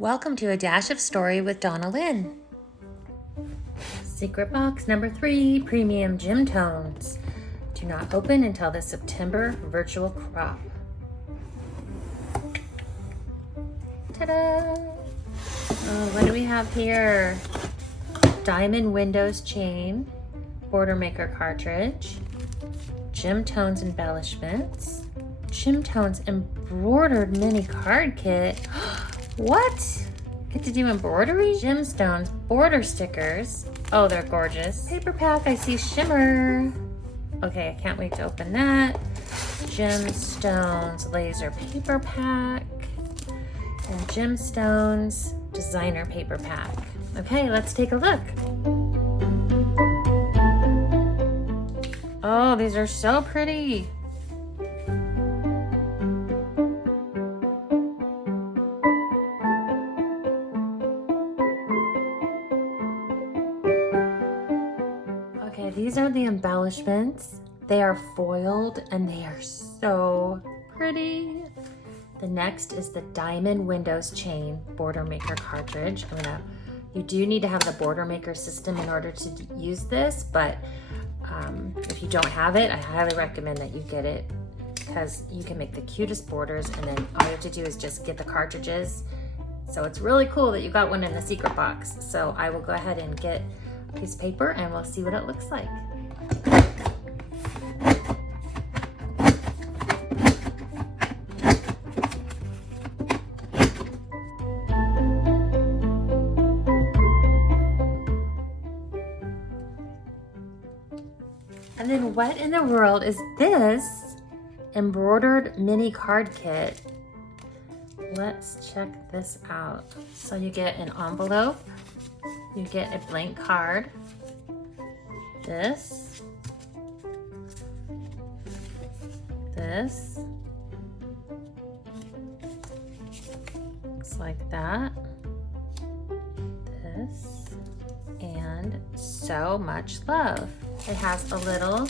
Welcome to A Dash of Story with Donna Lynn. Secret box number 3, premium GEMTONES. Do not open until the September virtual crop. Ta-da! Oh, what do we have here? Diamond Windows chain, border maker cartridge, GEMTONES embellishments, GEMTONES embroidered mini card kit. What? Get to do embroidery? Gemstones border stickers. Oh, they're gorgeous. Paper pack, I see shimmer. Okay, I can't wait to open that. Gemstones laser paper pack and Gemstones designer paper pack. Okay, let's take a look. Oh, these are so pretty. Okay, these are the embellishments. They are foiled and they are so pretty. The next is the Diamond Windows chain border maker cartridge. You do need to have the border maker system in order to use this, but if you don't have it, I highly recommend that you get it because you can make the cutest borders, and then all you have to do is just get the cartridges. So it's really cool that you got one in the secret box. So I will go ahead and get a piece of paper and we'll see what it looks like. And then what in the world is this embroidered mini card kit? Let's check this out. So you get an envelope, you get a blank card, this, looks like that, this, and so much love. It has a little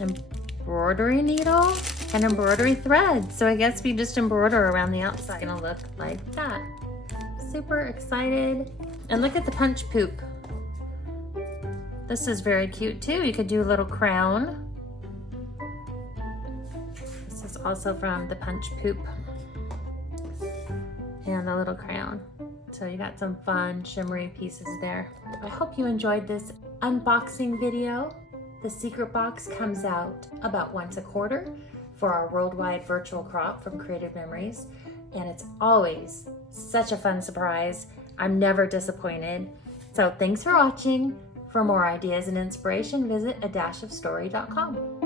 embroidery needle and embroidery thread. So I guess we just embroider around the outside. It's gonna look like that. Super excited. And look at the punch poop. This is very cute too. You could do a little crown. This is also from the punch poop. And the little crown. So you got some fun shimmery pieces there. I hope you enjoyed this unboxing video. The secret box comes out about once a quarter for our worldwide virtual crop from Creative Memories, and it's always such a fun surprise. I'm never disappointed. So thanks for watching. For more ideas and inspiration, visit adashofstory.com.